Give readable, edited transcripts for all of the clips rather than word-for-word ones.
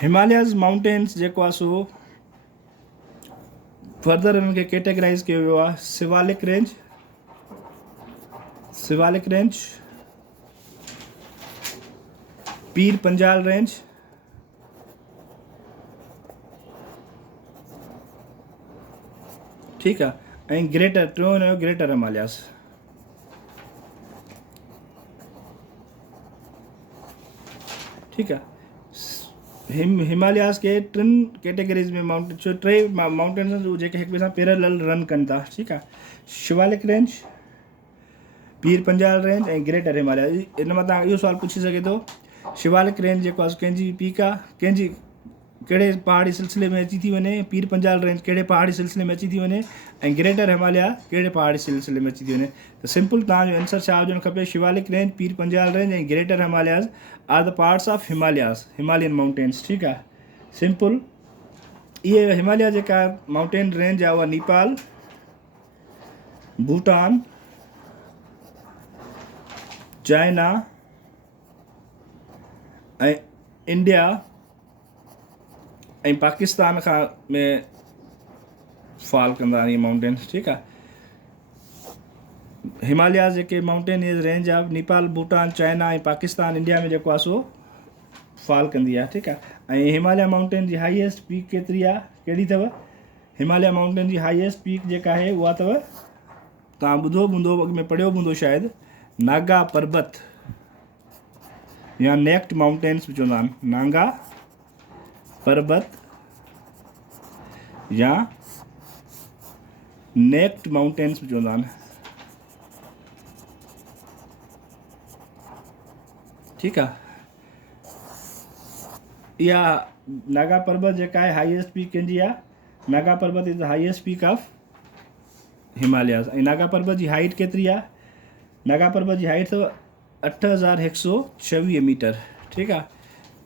Himalayas mountains जेको आहे so further हिनखे कैटेगराइज़ कयो वियो आहे शिवालिक रेंज, पीर पंजाल रेंज, ठीकु आहे, ऐं ग्रेटर टियों हुनजो ग्रेटर हिमालयाज़। ठीकु आहे, हिमालयाज़ के टिनि कैटेगरीज़ में माउंटेन छो टे माउंटेन्स जेके हिक ॿिए सां पैरेलल रन कनि था। ठीकु आहे, शिवालिक रेंज, पीर पंजाल रेंज ऐं ग्रेटर हिमालय। इन मां तव्हां इहो सुवालु पुछी सघे थो, शिवालिक रेंज जेको आहे कंहिंजी पीक आहे, कंहिंजी कहिड़े पहाड़ी सिलसिले में अची थी वञे, पीर पंजाल रेंज कहिड़े पहाड़ी सिलसिले में अची थी वञे, ऐं ग्रेटर हिमालय कहिड़े पहाड़ी सिलसिले में अची थी वञे। त सिंपल तव्हांजो आंसर छा हुजणु खपे, शिवालिक रेंज, पीर पंजाल रेंज ऐं greater Himalayas are the parts of Himalayan mountains. ठीकु आहे, सिंपल। इहे हिमालय जेका माउंटेन रेंज आहे उहा नेपाल, भूटान, चाइना ऐं इंडिया ऐं पाकिस्तान खां में फॉल कंदा आहिनि इहे माउंटेन्स। ठीकु आहे, हिमालयाज़ जेके माउंटेन रेंज आहे नेपाल, भूटान, चाइना ऐं पाकिस्तान, इंडिया में जेको आहे सो फॉल कंदी आहे। ठीकु आहे, ऐं हिमालय माउंटेन जी हाईएस्ट पीक केतिरी आहे, कहिड़ी अथव, हिमालय माउंटेन जी हाईएस्ट पीक जेका आहे उहा अथव, तव्हां ॿुधो हूंदो, अॻ में पढ़ियो हूंदो शायदि, नागा पर्बत या नेक्ट माउंटेन्स बि चवंदा आहिनि, नागा पर्बत या नेक्ट माउंटेन्स बि चवंदा आहिनि। ठीकु आहे, इहा नागा पर्बत जेका आहे हाईएस्ट पीक कंहिंजी आहे, Nanga Parbat is the highest peak of Himalayas. ऐं नागा पर्बत जी हाइट केतिरी आहे, नागा पर्बत जी हाइट अथव 8126 मीटर। ठीकु आहे,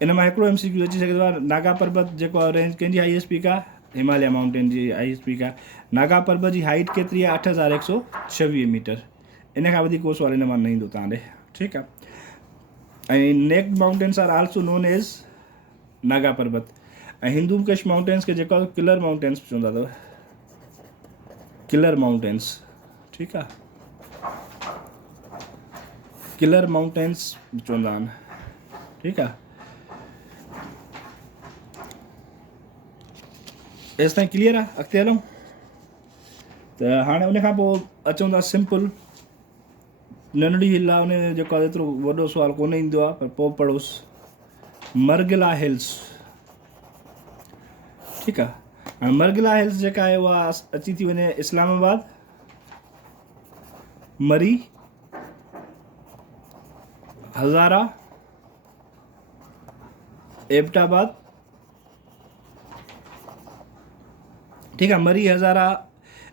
इन मां हिकिड़ो MCQ अची सघंदो आहे, नागा पर्बत जेको आहे रेंज कंहिंजी हाईएस्ट पीक आहे, हिमालय माउंटेन जी हाईएस्ट पीक आहे। नागा पर्बत जी हाइट केतिरी आहे, 8126 मीटर। इन खां वधीक को सुवाल इन मां न ईंदो तव्हां ॾे। ठीकु आहे, ऐं necked mountains are also known as Naga पर्बत। ऐं हिंदू कुश माउंटेन्स खे जेको किलर माउंटेन्स चवंदा अथव, किलर माउंटेन्स। ठीकु आहे, किलर माउंटेन्स चवंदा आहिनि। ठीकु आहे, एसि ताईं क्लियर आहे, अॻिते हलूं। त हाणे उन खां पोइ अचूं था सिंपल, नंढड़ी हिल आहे, उन जेको आहे एतिरो वॾो सुवालु कोन ईंदो आहे, पर पोइ पढ़ोसि, मर्गिला हिल्स। ठीकु आहे, हाणे मर्गिला हिल्स जेका आहे उहा अची थी वञे इस्लामाबाद, मरी, हज़ारा, एबटाबाद। ठीकु आहे, मरी, हज़ारा,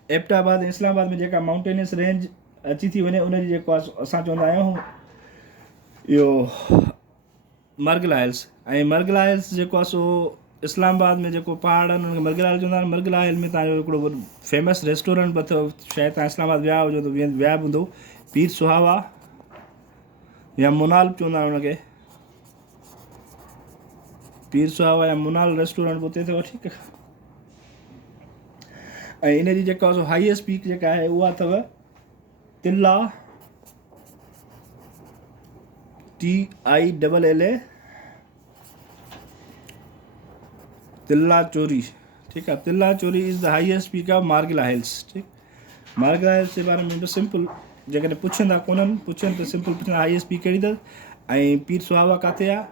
एबटाबाद, इस्लामाबाद में जेका माउंटेनियस रेंज अची थी वञे उनजी जेको आहे असां चवंदा आहियूं इहो मर्गिला हिल्स। ऐं मर्गिला हिल्स जेको आहे सो इस्लामाबाद में जेको पहाड़ आहिनि उनखे मर्गिला हिल चवंदा आहिनि। मर्गिला हिल में तव्हांजो हिकिड़ो वॾो फेमस रेस्टोरेंट बि अथव, शायदि तव्हां इस्लामाबाद विया हुजो त विया बि हूंदो, पीर सुहावा या मुनाल चवंदा आहिनि हुनखे, पीर सुहावा या मुनाल रेस्टोरेंट बि उते अथव। ठीकु आहे, ऐं इन जी जेका हाईएस्ट पीक जेका आहे उहा अथव तिल्ला, TILLA, तिल्ला चोरी। ठीकु आहे, Tilla Charouni is the highest peak of Margalla hills. ठीकु, मार्गिला हिल्स जे बारे में बि सिंपल, जेकॾहिं पुछंदा कोन्हनि, पुछनि त सिंपल पुछंदा हाईएस्ट पीक कहिड़ी अथव, ऐं पीर सुहावा किथे आहे,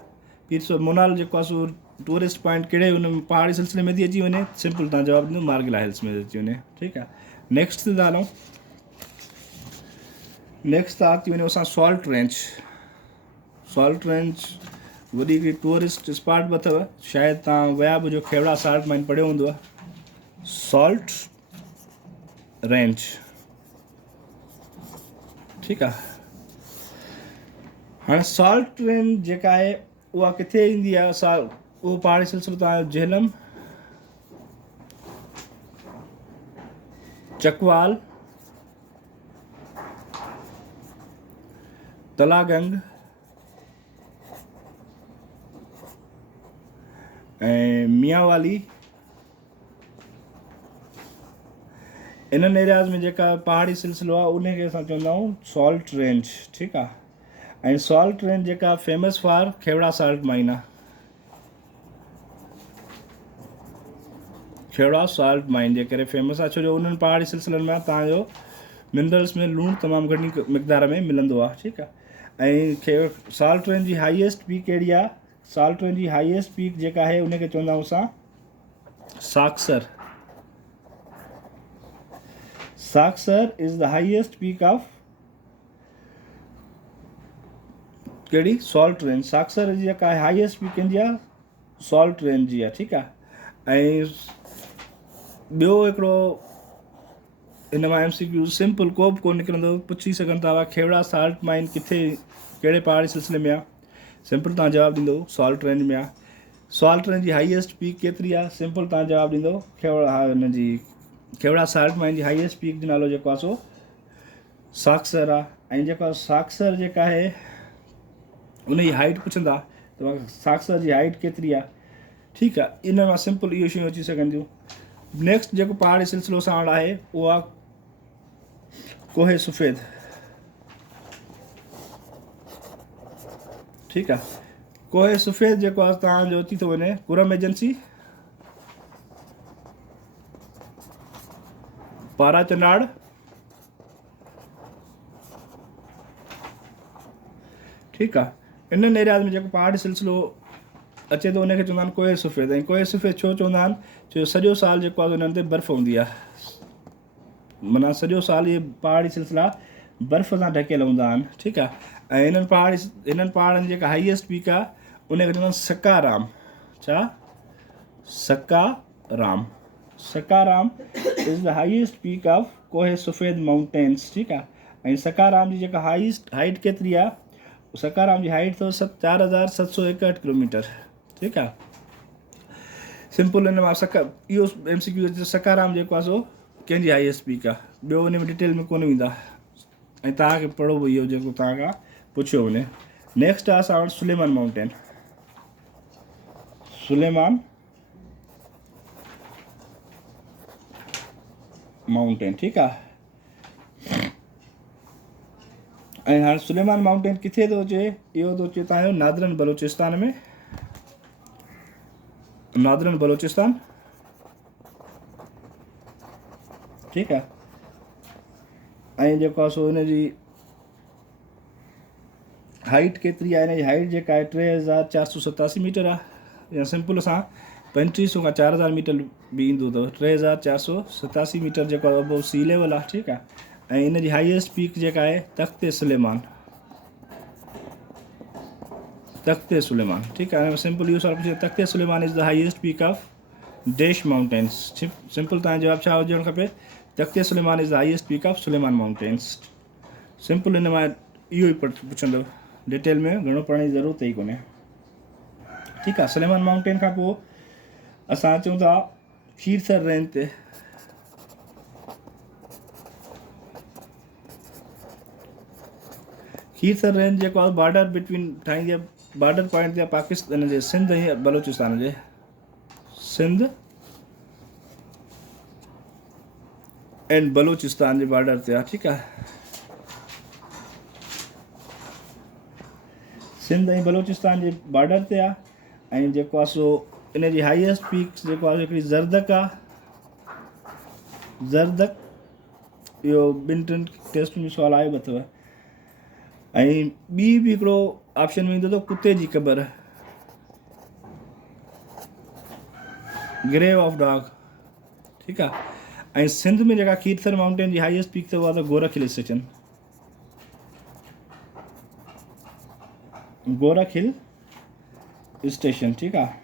पीर मुनाल जेको आहे सो टूरिस्ट पॉइंट कहिड़े हुन पहाड़ी सिलसिले में थी अची वञे, सिंपल तव्हां जवाबु ॾींदो मार्गिला हिल्स में अची वञे। ठीकु आहे, नेक्स्ट था हलूं, नेक्स्ट था अची वञूं असां सॉल्ट रेंज। सॉल्ट रेंज वॾी हिकिड़ी टूरिस्ट स्पॉट बि अथव, शायदि तव्हां विया बि जो खेवड़ा साल्ट माइन पढ़ियो हूंदो आहे, सॉल्ट रेंज। ठीकु आहे, हाणे सॉल्ट रेंज जेका आहे उहा किथे ईंदी आहे, उहो पहाड़ी सिलसिलो तव्हांजो झेलम, चकवाल, तलागंग ऐं मियांवाली इन्हनि एरियाज़ में जेका पहाड़ी सिलसिलो आहे उनखे असां चवंदा आहियूं सॉल्ट रेंज, ठीकु आहे। ऐं सॉल्ट रेंज जेका famous for Khewra salt mine आहे, खेवड़ा सॉल्ट माइन जे करे फेमस आहे, छो जो उन्हनि पहाड़ी सिलसिलनि में तव्हांजो मिनरल्स में लूणु तमामु घणी मिक़दार में मिलंदो आहे, ठीकु आहे। ऐं सॉल्ट रेंज जी हाईएस्ट पीक कहिड़ी आहे? सॉल्ट रेंज जी हाईएस्ट पीक जेका आहे उनखे चवंदा आहियूं असां Sakesar. Sakesar is the highest peak of कहिड़ी? Salt range. साक्सर जी जेका आहे हाईएस्ट पीक कंहिंजी आहे? सॉल्ट रेंज जी आहे, ठीकु आहे। ऐं ॿियो हिकिड़ो हिन मां MCQ सिंपल को बि कोन निकिरंदो, पुछी सघनि था खेवड़ा सॉल्ट माइन किथे कहिड़े पहाड़ी सिलसिले में आहे? सिंपल तव्हां जवाबु ॾींदो सॉल्ट रेंज में आहे। सॉल्ट रेंज जी हाईएस्ट पीक केतिरी आहे? सिंपल तव्हां जवाबु ॾींदो हिन जी खेवड़ा सॉल्ट माइन जी हाईएस्ट पीक जो नालो जेको आहे सो साक्सर आहे। ऐं जेको साक्सर जेका आहे उनजी हाइट पुछंदा त साक्सर जी हाइट केतिरी आहे, ठीकु आहे। इन मां सिंपल इहो शयूं अची सघंदियूं। नेक्स्ट जेको पहाड़ी सिलसिलो असां वटि आहे उहो आहे कोहे सफ़ेद, ठीकु आहे। कोहे सफ़ेद जेको आहे तव्हांजो अची थो वञे कुरम एजेंसी, पारा चनाड़, ठीकु आहे। इन्हनि एरियाज़ में जेको पहाड़ी सिलसिलो अचे थो उनखे चवंदा आहिनि कोहे सफ़ेद। ऐं कोहे सफ़ेद छो चवंदा आहिनि? छो सॼो साल जेको आहे उन्हनि ते बर्फ़ हूंदी आहे, माना सॼो साल इहे पहाड़ी सिलसिला बर्फ़ सां ढकियल हूंदा आहिनि, ठीकु आहे। ऐं हिननि पहाड़नि जेका हाईएस्ट पीक आहे उनखे चवंदा आहिनि सकाराम। छा? Sakaram. Sakaram is the highest peak of Koh-e Safed माउंटेन्स, ठीकु आहे। ऐं सकाराम जी जेका हाइट केतिरी आहे? सकाराम जी हाइट अथव 4761 किलोमीटर, ठीकु आहे। सिंपल हिन मां इहो MCQ सकाराम जेको आहे सो कंहिंजी हाईएस्ट पीक आहे, ॿियो हुन में डिटेल में कोन ईंदा ऐं तव्हांखे पढ़ो इहो जेको तव्हां खां पुछियो वञे। नेक्स्ट आहे असां वटि सुलेमान माउंटेन। सुलेमान माउंटेन, ठीकु आहे। ऐं हाणे सुलेमान माउंटेन किथे थो अचे? इहो थो अचे तव्हांजो नादरन बलोचिस्तान में, नादरन बलोचिस्तान, ठीकु आहे। ऐं जेको आहे सो हिनजी हाइट केतिरी आहे? हिनजी हाइट जेका आहे 3487 मीटर आहे, या सिंपल असां 3500 खां 4000 मीटर बि ईंदो अथव। 3487 मीटर जेको आहे अबव सी लेवल आहे, ठीकु आहे। ऐं हिनजी हाईएस्ट पीक जेका आहे तख़्ते सुलेमान, तख़्ते सुलेमान, ठीकु आहे। सिंपल इहो सवाल पुछे Takhte Sulaiman is the highest peak of dash mountains. Simple तव्हांजो जवाबु छा हुजणु खपे? Takhte Sulaiman is the highest peak of Sulaiman mountains. Simple हिन मां इहो ई पुछंदव, डिटेल में घणो पढ़ण जी ज़रूरत ई कोन्हे, ठीकु आहे। सुलेमान माउंटेन खां पोइ असां अचूं था खीरसर रेंज ते। खीरसर रेंज जेको आहे बॉर्डर बिटवीन ठाहींदी आहे, बॉर्डर पॉइंट ते आहे पाकिस्तान जे सिंध ऐं बलोचिस्तान जे, सिंध एंड बलोचिस्तान जे बॉर्डर ते आहे, ठीकु आहे। सिंध ऐं बलोचिस्तान जे बॉर्डर ते आहे। ऐं जेको आहे सो इन जी हाईएस्ट पीक जेको आहे हिकिड़ी ज़रदक आहे। ज़रदक इहो ॿिनि टिनि टेस्ट में सुवालु आयो बि अथव। ऐं ॿी बि हिकिड़ो ऑप्शन में ईंदो अथव कुते जी क़बर, ग्रेव ऑफ डॉग, ठीकु आहे। ऐं सिंध में जेका खीरसर माउंटेन जी हाईएस्ट पीक अथव उहा त Gorakh hill station, Gorakh hill station, ठीकु आहे।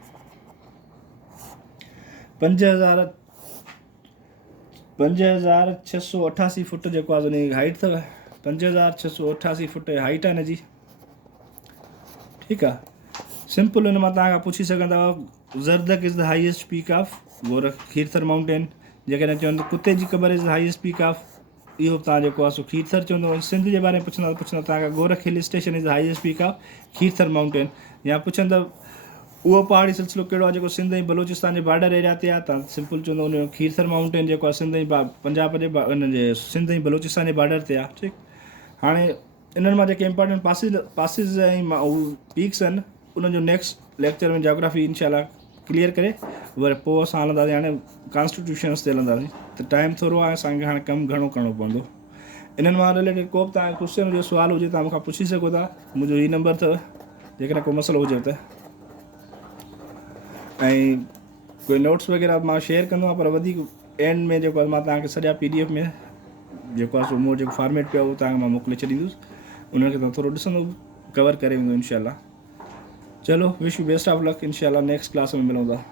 5688 फुट जेको आहे हुनजी हाइट अथव। 5688 फुट हाइट आहे हिनजी, ठीकु आहे। सिंपल हिन मां तव्हां खां पुछी सघंदा Zardak is the highest peak of Gorakh Kirthar mountain. जेकॾहिं चवंदो Kutte ji Qabar is the highest peak of, इहो तव्हां जेको आहे सो खीरसर चवंदो। सिंध जे बारे में पुछंदा तव्हां खां Gorakh hill station is the highest peak of Kirthar mountain. या पुछंदव उहो पहाड़ी सिलसिलो कहिड़ो आहे जेको सिंध ऐं बलोचिस्तान जे बॉर्डर एरिया ते आहे। तव्हां सिंपल चवंदो उन खीरथर माउंटेन जेको आहे सिंध ऐं पंजाब जे उन जे सिंध ऐं बलोचिस्तान जे बॉर्डर ते आहे। ठीकु, हाणे इन्हनि मां जेके इंपॉर्टेंट पासिस ऐं पीक्स आहिनि उन्हनि जो नेक्स्ट लेक्चर में जोग्राफी इंशाल्लाह क्लियर करे वरी पोइ असां हलंदासीं हाणे कॉन्स्टिट्यूशन्स ते हलंदासीं। त टाइम थोरो आहे, असांखे हाणे कमु घणो करिणो पवंदो। इन्हनि मां रिलेटेड को बि तव्हां क्वेश्चन हुजे, सुवाल हुजे, तव्हां मूंखां पुछी सघो था। मुंहिंजो हीउ नंबर अथव, जेकॾहिं को मसइलो हुजे त। ऐं कोई नोट्स वग़ैरह मां शेयर कंदो आहियां, पर वधीक एंड में जेको आहे मां तव्हांखे सॼा PDF में जेको आहे सो मूं जेको फॉर्मेट पियो उहो तव्हांखे मां मोकिले छॾींदुसि। उनखे तव्हां थोरो ॾिसंदो, कवर करे वेंदो इंशाल्लाह। चलो, wish you best of luck. इंशाल्लाह नेक्स्ट क्लास में मिलूं था।